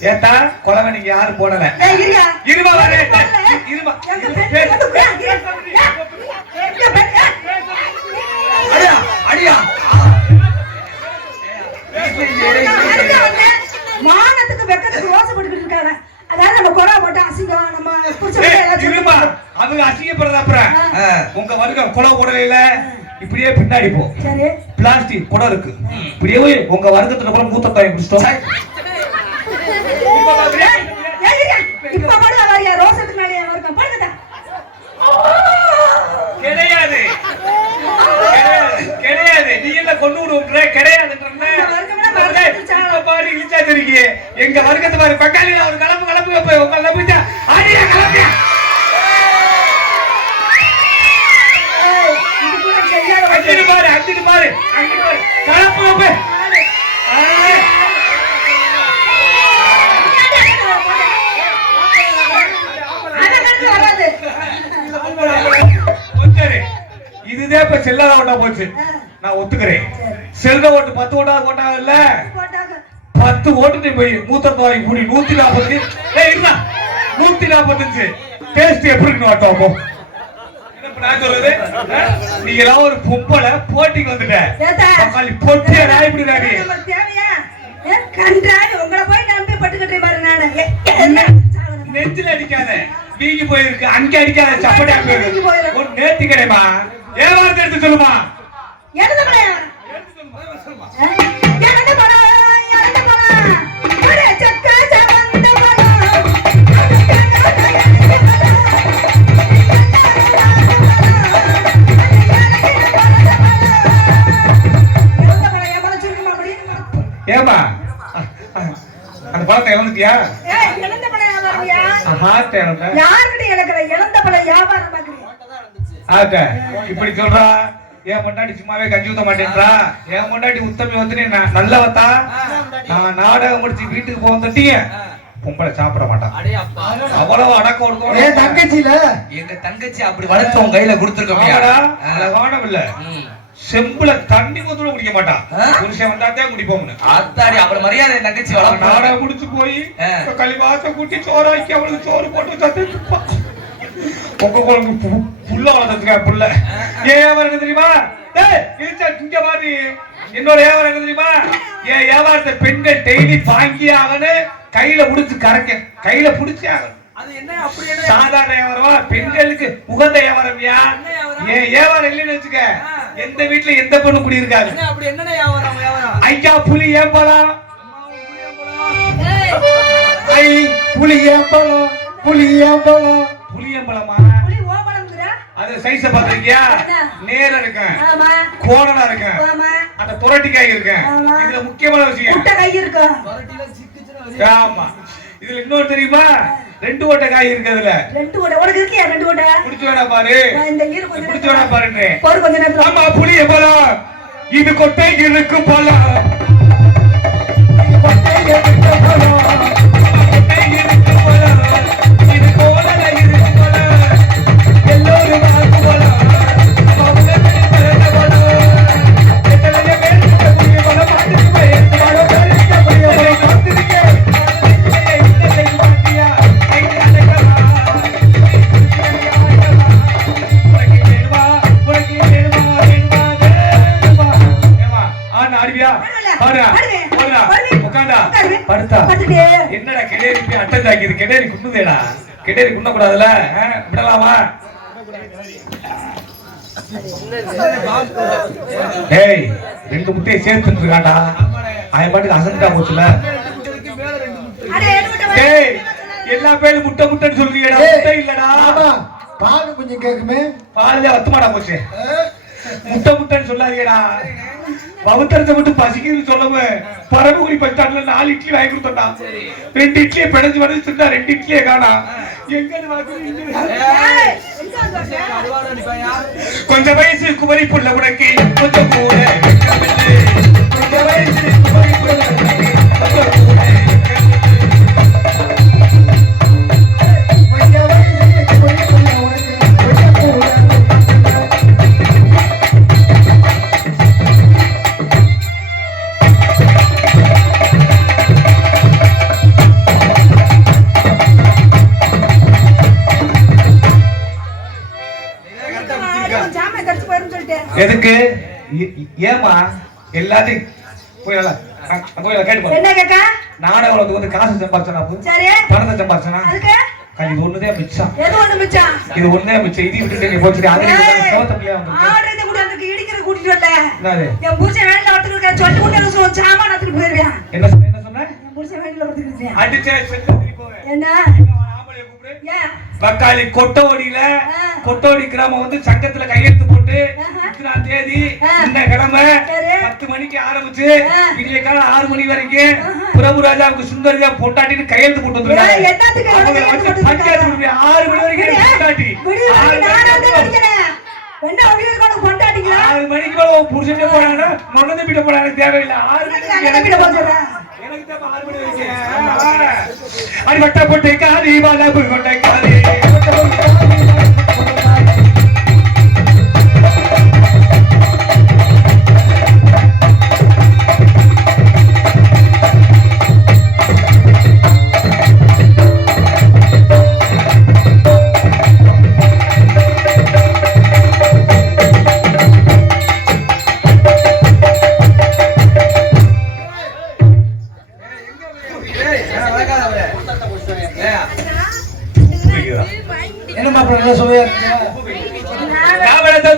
ஏத்தா கொலவை நீங்க யாரும் போடல. இருமா வரே இருமா அடியா அடியா மானத்துக்கு வெக்கத்துக்கு ரோசப்பட்டு இருக்காங்க. அதாவது நம்ம கொடா போட்டா அசிங்கம், நம்ம இருமா அவங்க அசிங்கப்படுறது. அப்புறம் உங்க வர்க்கம் கொலை போடல, இப்படியே பின்னாடி போ. பிளாஸ்டிக் குடம் இருக்கு, இப்படியே உங்க வர்க்கத்துல கூட மூத்த காய் குடிச்சிட்டோம். இப்ப கூட வரையா ரோசத்துக்கு மேலே வர்க்கம் பாருங்க. கிடையாது கிடையாது, நீ என்ன கொண்டு விடுற கிடையாதுன்ற பாடி இழிச்சா தெரியுங்க. எங்க வர்க்கத்து மாதிரி பக்காளியில ஒரு கலப்பு போய் உங்க நம்பிச்சா ஆடியா கலப்பியா அங்கிட்டு பாரு கலப்பு போய் இதுதான் இப்ப செல்லாத ஓட்டா போச்சு. நான் ஒத்துக்கிறேன். செல்ற ஓட்டு 10 ஓட்டாவது போட்டாங்க இல்ல, 10 ஓட்டு போய் மூத்தத்தை வாங்கி கூடி 140. 145 டேஸ்ட் எப்படி இருக்கு ஓட்டம்? நான் சொல்றது, நீங்க எல்லாம் ஒரு பொம்பளை போட்டிக்கு வந்துட்ட பொட்டியா இப்படி உங்களை போய் நம்பி பட்டுக்கிட்டே பாரு. நானு நெஞ்சில அடிக்காத, வீங்கி போயிருக்கு, அங்க அடிக்காத, சப்படியா போயிருக்கு. ஒரு நேர்த்தி கிடைமா ஏவாரத்தை எடுத்து சொல்லுமா. ஏமா அந்த பழத்தை இழந்துட்டியா? இப்படி சொல்றா. என் பொண்டாட்டி சும்மாவே கஞ்சி ஊத்த மாட்டேன்றா. என் பொண்டாட்டி உத்தமி வந்து நல்லவத்தா. நான் நாடகம் முடிச்சு வீட்டுக்கு போக வந்துட்டீங்க, பொம்பளை சாப்பிட மாட்டான். அவ்வளவு அடக்கம் கொடுக்கும். தங்கச்சியில எங்க தங்கச்சி அப்படி வளர்த்து உங்க கையில கொடுத்துருக்கோம். இல்ல செம்புல தண்ணி ஊத்துல குடிக்க மாட்டான். புருஷன் வந்தாத்தான் குடிப்போம்னு. அத்தாடி அப்புறம் மரியாதை தங்கச்சி வளர்ப்பு. நாடகம் முடிச்சு போய் களிவாச கூட்டி சோறாக்கி அவளுக்கு சோறு போட்டு சத்து பொங்க குழம்பு புல்ல வளர்த்துக்க புல்ல. ஏன் வியாபாரம் என்ன தெரியுமா? இங்க மாதிரி என்னோட வியாபாரம் என்ன தெரியுமா? என் வியாபாரத்தை பெண்கள் டெய்லி வாங்கி ஆகணும், கையில புடிச்சு கரைக்க, கையில புடிச்சு ஆகணும். சாதாரண வியாபாரம் பெண்களுக்கு உகந்த வியாபாரம்யா. என் வியாபாரம் இல்லைன்னு வச்சுக்க, எந்த வீட்டுல எந்த பொண்ணு குடி இருக்காது. ஐயா புலி ஏம்பலம், புலி ஏம்பலம், புலி ஏம்பலம், புலி ஏம்பலமா? அது சைஸ பாத்திருக்கியா? நேரா இருக்கு, கோணலா இருக்கு, அந்த துரட்டிக்காய் இருக்கு. இதுல முக்கியமான விஷயம், ஆமா இதுல இன்னொரு தெரியுமா? 2 ஓட்ட காய் இருக்கு. அதுல 2 ஓட்ட உனக்கு இருக்கியா? 2 ஓட்ட குடிச்சு வேணா பாரு, இந்த ஈர கொஞ்சம் குடிச்சு வேணா பாருன்னு ஒரு கொஞ்ச நேரத்துல. ஆமா புளிய பழம், இது கொட்டை இருக்கு பழம், இது கொட்டை இருக்கு பழம், கொட்டை இருக்கு பழம், இது கோலல இருக்கு பழம், எல்லோரும் வாக்கு பழம், பவுலே பிறந்த பழம், எத்தனைய பேருக்கு புளிய பழம் பாத்துட்டு போய் பழம் பறிக்க புளிய பழம் காத்திருக்க. ஆடுனா ஆடுவியா பாடுடா பாடுடா உட்கார்ந்தா படுத்தா என்னடா கெடேரி போய் அட்டை தாக்கிது கெடேரி குண்டுதேடா கெடேரி குண்ண கூடாதுல விடலாமா ஏய் ரெண்டு முட்டையை சேர்த்துட்டு இருக்காண்டா அவன் பாட்டுக்கு அசந்தா போச்சுல ஏய் எல்லா பேரும் முட்டை முட்டைன்னு சொல்றீங்கடா முட்டை இல்லடா பால் கொஞ்சம் கேக்குமே பால்ல வத்துமாடா போச்சு முட்டை முட்டைன்னு சொல்லாதீங்கடா பவுத்தரத்தை மட்டும் பசிக்குதுன்னு சொல்லவே பரமக்குடி பஸ் ஸ்டாண்ட்ல 4 இட்லி வாங்கி கொடுத்தா 2 இட்லியை பிணைஞ்சு வரைச்சுட்டா 2 இட்லியை காணா கொஞ்சம் வயசு குமரி புள்ள உனக்கு கொஞ்சம் கூட கொஞ்சம் வயசு குமரி புள்ள உனக்கு கொஞ்சம் கூட எதுக்கு ஏமா எல்லாத்தையும் நாடகம் வந்து காசு சம்பாதிச்சா பணத்தை சம்பாதிச்சா இது ஒண்ணுதே மிச்சம் இது ஒண்ணே மிச்சம் இது விட்டுட்டு நீ போச்சு அது சோத்தப்பிள்ளையா வந்து இடிக்கிற கூட்டிட்டு வந்தேன் என் புருஷன் வேலையில வரதுக்கு சொல்லி கொண்டு சாமான எடுத்துட்டு போயிருவேன் என்ன சொன்ன என்ன சொன்ன என் புருஷன் வேலையில வரதுக்கு அடிச்சே செல்லி போவேன் என்ன பக்காளி கொட்டோடி கிராமம் வந்து சங்கத்துல கையெழுத்து போட்டு 3ஆம் தேதி இந்த கிழமை 10 மணிக்கு ஆரம்பிச்சு விடிய காலம் 6 மணி வரைக்கும் பிரபு ராஜாவுக்கு சுந்தரியா பொட்டாட்டின்னு கையெழுத்து போட்டு வந்துருக்காங்க 6 மணி வரைக்கும் பொட்டாட்டி 6 மணிக்கு மேல புருஷன் போனாங்கன்னா மொழந்த பிட்ட போனாங்க தேவையில்லை 6 மணிக்கு அடி வட்ட போட்டு காரி வளவு கொண்ட காரி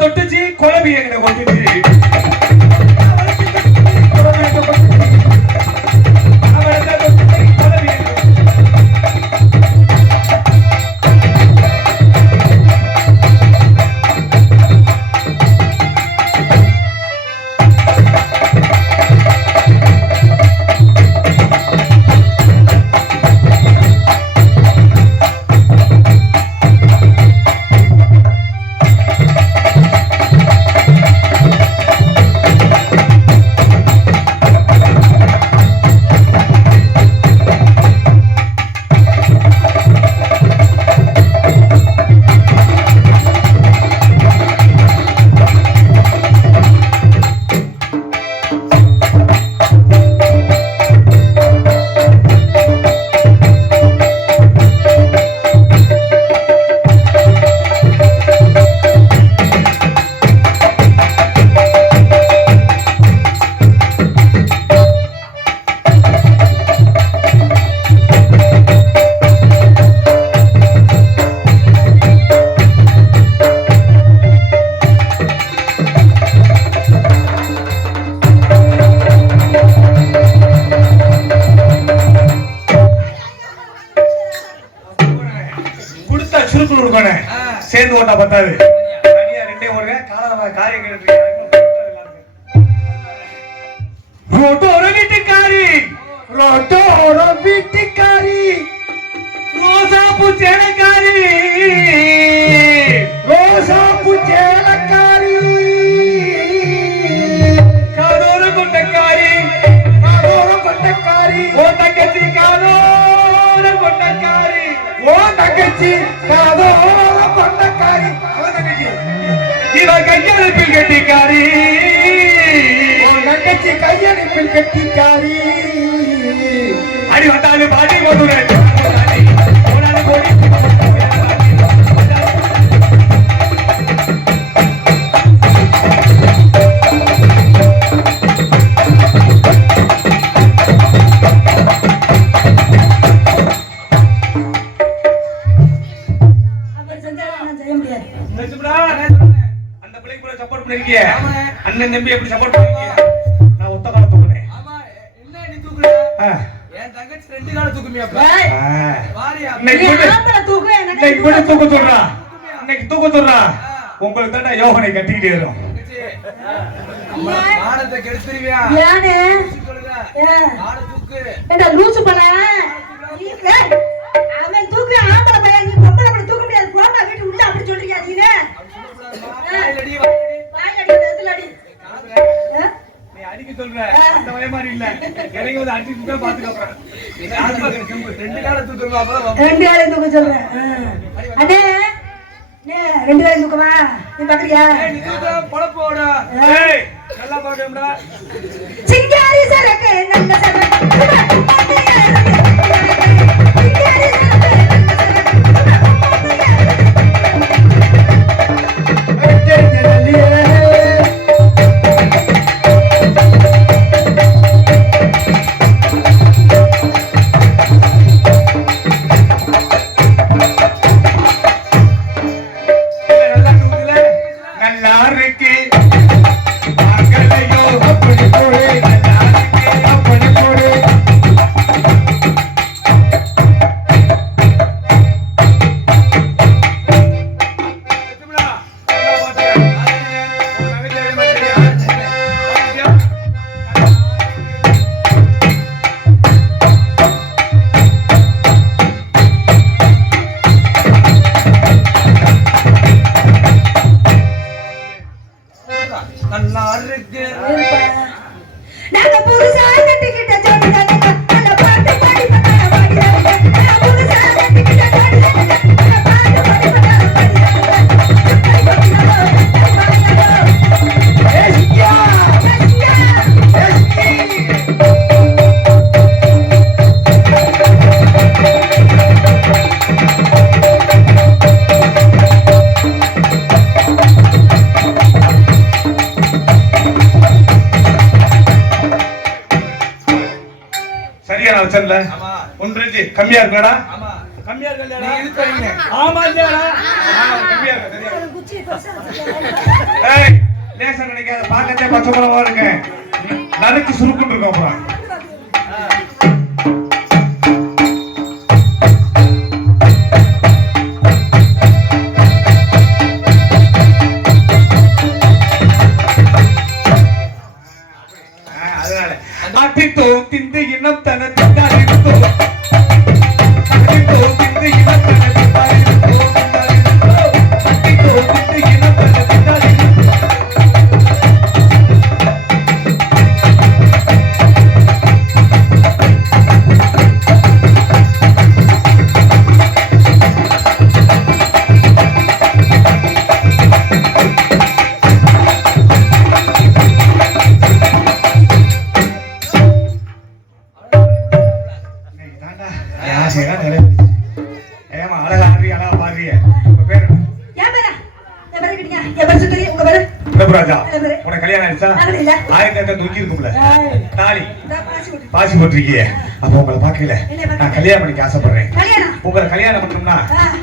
தொட்டுச்சு குழம்பு எங்க கொட்டுச்சு சேர்ந்து ஓட்டா பத்தாது தனியா ரெண்டே ஒரு காலமா காரியம் கேட்டு ரோட்டோர வீட்டுக்காரி ரோசாப்பூ சேலக்காரி காதோர கொண்டக்காரி ஓ தங்கச்சி காதோர கொண்டக்காரி இவ கையெழுப்பில் கட்டிக்காரி கையெழுப்பில் கட்டிக்காரி அடி வந்தாலும் பாடி மதுரை அண்ணன் தம்பி எப்படி சப்போர்ட் பண்ணுவீங்க? நான் ஒத்த கால தூக்குனேன். ஆமா என்ன நீ தூக்குற ஆ. என் தங்கச்சி 2 கால தூக்குமியாப்பா ஏய், வாரியா இன்னைக்கு நீ மட்டும் ஆம்பளை தூக்கு, எனக்கு இன்னைக்கு மட்டும் தூக்க சொல்றா. இன்னைக்கு தூக்க சொல்றா. உங்களுக்கு தான் யோகனை கட்டிக்கிட்டே வரும். மானத்தை கெடுத்துருவியா ஏனே? சொல்லுங்க ஏன்? மான தூக்கு ஏண்டா லூசு பையன்? ஏய், அவன் தூக்குறான், ஆம்பளை பையன், நீ பொம்பளை பையன் தூக்க முடியாது. போடா, வீட்டு உள்ள அப்படி சொல்றியா நீனே? வாயிலடி வாய் அடி, வெறுத்துல அடி. ஆ? நீ அடிக்க சொல்ற. அந்த வய மாதிரி இல்ல. எனக்கு வந்து அடிச்சு தான் பாத்துக்க போறேன். 2 கால தூக்குறமா அப்பதான் ரெண்டு வேலையும் தூக்க சொல்றேன். அண்ணே, அண்ணே, ரெண்டு வேலையும் தூக்கவா? நீ பாக்குறியா? நீ தூக்குற பொழப்போட ஏய், நல்லா பாடும்டா சிங்காரி சரக்கு நல்ல சரக்கு சிங்காரி சரக்கு நல்லா தூக்குல. நல்லா இருக்கு. மகளையோ அப்படி போடு. நல்லா இருக்கு. அப்படி போடு. எத்துடா. நல்லா பாத்துக்க. உன் தங்கச்சி அதே மாதிரி சரியா? பாத்தியா? நல்லா இருக்கு நாங்க புதுசா கட்டிக்கிட்ட ஜோடி தாங்க நல்ல பாட்டு பாடி பண்ண பாடி தாங்க புதுசா கட்டிக்கிட்ட ஜோடி தாங்க நல்ல பாட்டு பாடி பண்ண பாடி தாங்க ஏசியா சரியா நான் வச்சேன்ல? ஆமா 1 இன்ச்சு கம்மியா இருக்கடா. ஆமா கம்மியா நீ இருக்கலடா. இழுத்தறீங்க ஆமா இல்லடா. கம்மியா இருக்கு சரியா. குச்சி பசா ஏய், லேசா நினைக்காத. பாக்கத்தே பச்சை மிளகா இருக்கு. நறுக்கு சுருக்குன்னு இருக்கும் அப்புறம். அதனால அத்தித்தோ திந்து இனம் தன திண்டாடித்தோ அத்தித்தோ திந்து இனம் தன திண்டாடித்தோ அத்தித்தோ திந்து இனம் தன திண்டாடித்தோ ஏமா அழகா ஆடுறிய அழகா பாடுறிய. உங்க பேர் என்ன? ஏன் பேரா என் பேரு கிட்டீங்க என் பேரு சுந்தரி உங்க பேரு பிரபுராஜா. உனக்கு கல்யாணம் ஆயிடுச்சா? ஆகல இல்ல ஆயிரத்தி தூக்கி இருக்கும்ல தாலி இந்த பாசி விட்டு பாசி போட்டிருக்கிய. அப்ப உங்களை பாக்கல நான் கல்யாணம் பண்ணிக்க ஆசைப்படுறேன். கல்யாணம் உங்களை கல்யாணம் பண்ணணும்னா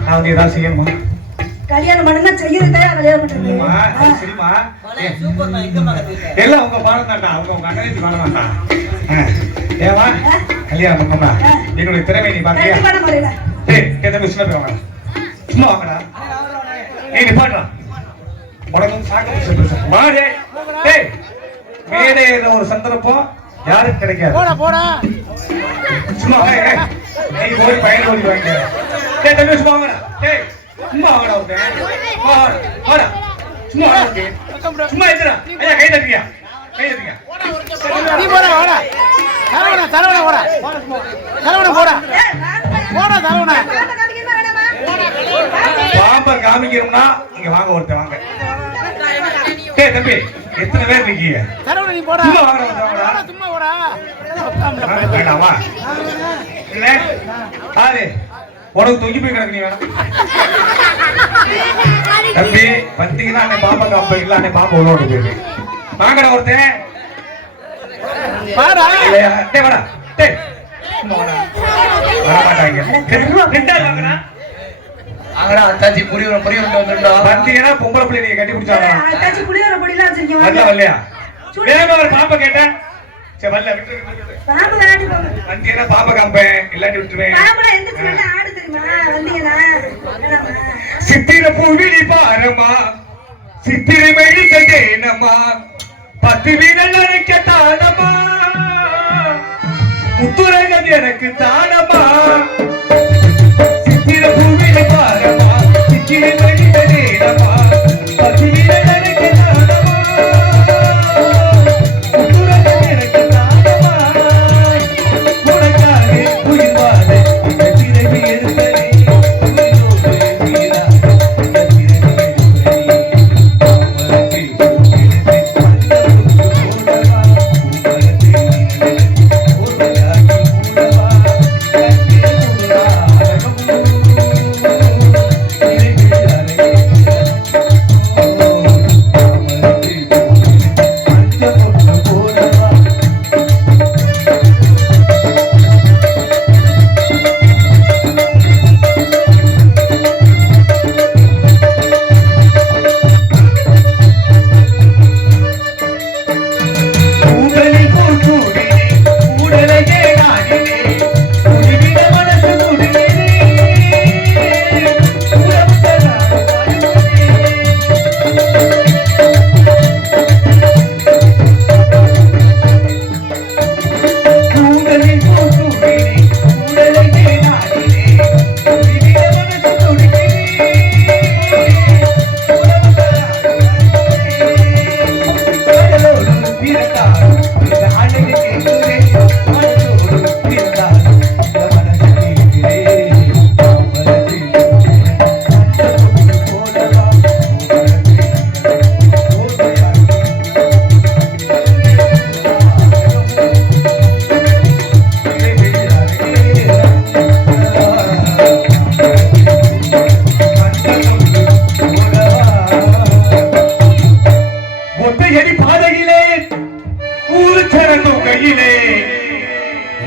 நான் வந்து ஏதாவது செய்யணுமா? கல்யாணம் பண்ணுங்க செய்யறதா கல்யாணம் சரிம்மா, பண்றது சரிம்மா. எல்லாம் உங்க பாடம் தான்டா. உங்க அண்ணனுக்கு பாடம் தான்டா. ஏமா கல்யாணம் பண்ணணும்னா என்னுடைய திறமை நீ பாக்கியா? கண்டிப்பா முறையில டேய் கேட்ட சின்ன போய் வாங்கடா. சும்மா வாங்கடா. ஏய் நீ பாடுறா. உனக்கு சாக்க மாடே. டேய் மேடையில ஒரு சந்தர்ப்பம் யாருக்கு கிடைக்காது. போடா போடா சும்மா வாங்க. நீ போய் பையன் ஓடி வாங்க. டேய் தம்பி சும்மா வாங்கடா. டேய் சும்மா வாங்கடா உடனே. வாடா வாடா. சும்மா வாடா. சும்மா இருடா. ஐயா கை தட்டுங்க. கை தட்டுங்க. நீ போடா வாடா சரவணா சரவணா போடா சரவணா போடா போடா சரவணா பாம்பை காமிக்கிறோம்னா இங்க வாங்க ஒருத்தர் வாங்க. டேய் தம்பி எத்தனை பேர் இருக்கீங்க? சரவணா நீ போடா சும்மா வாங்கடா வாங்கடா. சும்மா போடா வேண்டாமா? இல்ல ஆறு உனக்கு தொங்கி போய் கிடக்கு. நீ வேணாம் தம்பி பத்தீங்கன்னா அன்னை பாம்பை காப்ப இல்ல அன்னை பாம்பை உள்ள விட்டு போயிரு. வாங்கடா ஒருத்தன். பாடா இல்லையா? டேய் வாடா. டேய் சும்மா வாடா. வர மாட்டாங்க. ரெண்டாவது வாங்கடா. அங்கடா அத்தாச்சி புரியுற வந்துட்டோம் வந்தீங்கன்னா பொம்பளை பிள்ளை நீங்க கட்டி பிடிச்சாங்க. அத்தாச்சி புளியோர பொடிலாம் வச்சிருக்கீங்க வரல வரலையா? வேகமா ஒரு பாம்பை கேட்டேன் சரி வரல விட்டு பாம்பு விளையாடி போங்க. வந்தீங்கன்னா பாம்பை காம்பேன் இல்லாட்டி விட்டுருவேன் பாம்புலாம் எந்திரிச்சு நல்லா ஆடு தெரியுமா? வந்தீங்கன்னா வேணாமா? சித்திர பூவிழி பாரமா சித்திரை மழி கட்டேனம்மா 10 வீரல் அழைக்க தானம்மா முத்துரகன் எனக்கு தானம்மா சித்திர பூவிழி பாரமா சித்திரை மழி கட்டேனம்மா 10 வீரல் அழைக்க தானம்மா முத்துரகன் எனக்கு தானம்மா உனக்காக உயிர் வாழ இந்த பிறவி எடுத்தனே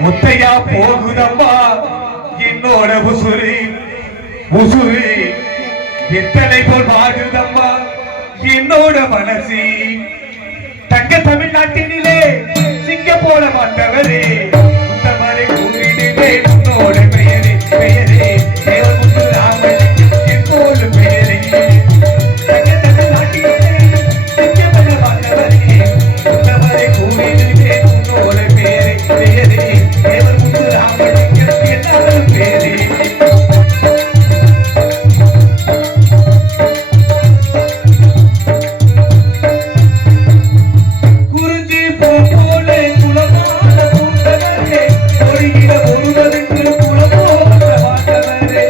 முத்தையா போகுதம்மா என்னோட உசுரு உசுரு எத்தனை போல் வாடுதம்மா என்னோட மனசு தங்க தமிழ்நாட்டினிலே சிங்க போல மாட்டவரே உத்தமரை கூறிடுவே உன்னோட பெயரே பெயரே தேவமுத்து ராமன் எப்போது பெயரே தங்க தமிழ்நாட்டினிலே சிங்க போல மாட்டவரே உத்தமரை கூறிடுவே உன்னோட பெயரே பெயரே தேவமுத்து ராமன் எல்லாரும் பெயரே குறிஞ்சி பூ போல குலமான பூண்டவரே ஒருகிற ஒருவருக்கு குலமோக மாட்டவரே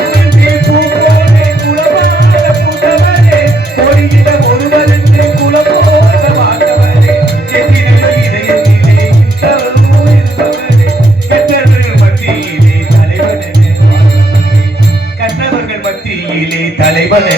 குறிஞ்சி பூ போல குலமான பூண்டவரே ஒருகிற ஒருவருக்கு குலமோக மாட்டவரே எதிரில இதயத்திலே தவறு இருப்பவரே கற்றவர்கள் மத்தியிலே தலைவன் கற்றவர்கள் மத்தியிலே தலைவன்